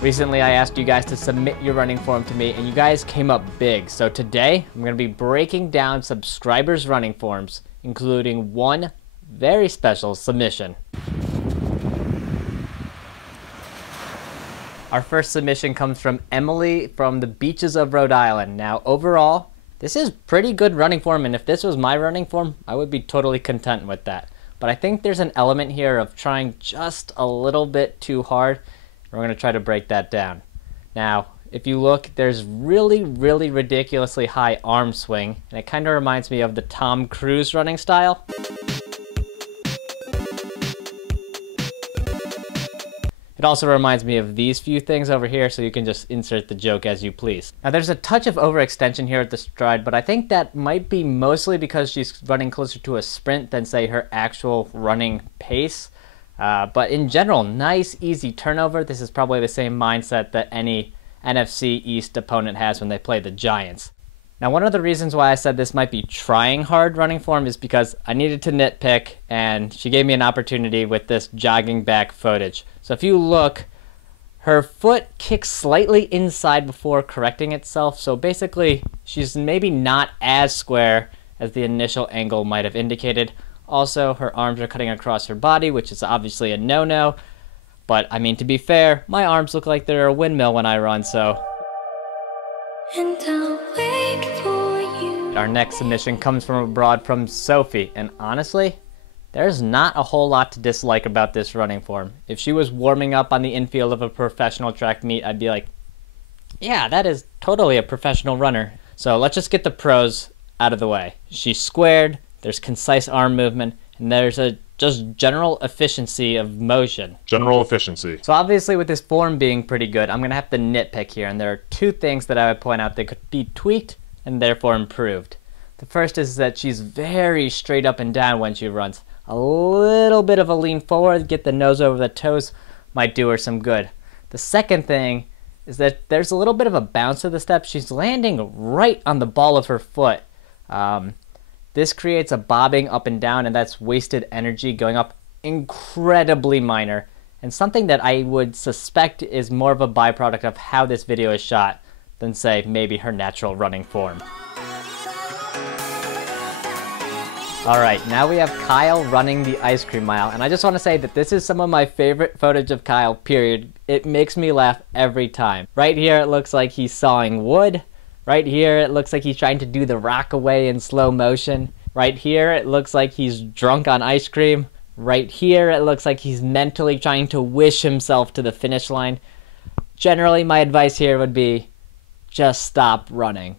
Recently, I asked you guys to submit your running form to me, and you guys came up big. So today, I'm going to be breaking down subscribers' running forms, including one very special submission. Our first submission comes from Emily from the beaches of Rhode Island. Now, overall, this is pretty good running form, and if this was my running form, I would be totally content with that. But I think there's an element here of trying just a little bit too hard. We're going to try to break that down. Now, if you look, there's really ridiculously high arm swing, and it kind of reminds me of the Tom Cruise running style. It also reminds me of these few things over here, so you can just insert the joke as you please. Now, there's a touch of overextension here at the stride, but I think that might be mostly because she's running closer to a sprint than, say, her actual running pace. But in general, nice, easy turnover. This is probably the same mindset that any NFC East opponent has when they play the Giants. Now, one of the reasons why I said this might be trying hard running form is because I needed to nitpick, and she gave me an opportunity with this jogging back footage. So if you look, her foot kicks slightly inside before correcting itself. So basically, she's maybe not as square as the initial angle might have indicated. Also, her arms are cutting across her body, which is obviously a no-no. But, I mean, to be fair, my arms look like they're a windmill when I run, so... And I'll wait for you. Our next submission comes from abroad from Sophie, and honestly, there's not a whole lot to dislike about this running form. If she was warming up on the infield of a professional track meet, I'd be like, yeah, that is totally a professional runner. So let's just get the pros out of the way. She's squared, there's concise arm movement, and there's a just general efficiency of motion. General efficiency. So obviously with this form being pretty good, I'm going to have to nitpick here, and there are two things that I would point out that could be tweaked and therefore improved. The first is that she's very straight up and down when she runs. A little bit of a lean forward, get the nose over the toes, might do her some good. The second thing is that there's a little bit of a bounce to the step. She's landing right on the ball of her foot. This creates a bobbing up and down, and that's wasted energy going up incredibly minor, and something that I would suspect is more of a byproduct of how this video is shot than, say, maybe her natural running form. Alright, now we have Kyle running the ice cream mile, and I just want to say that this is some of my favorite footage of Kyle, period. It makes me laugh every time. Right here it looks like he's sawing wood. Right here it looks like he's trying to do the rockaway in slow motion. Right here it looks like he's drunk on ice cream. Right here it looks like he's mentally trying to wish himself to the finish line. Generally, my advice here would be just stop running.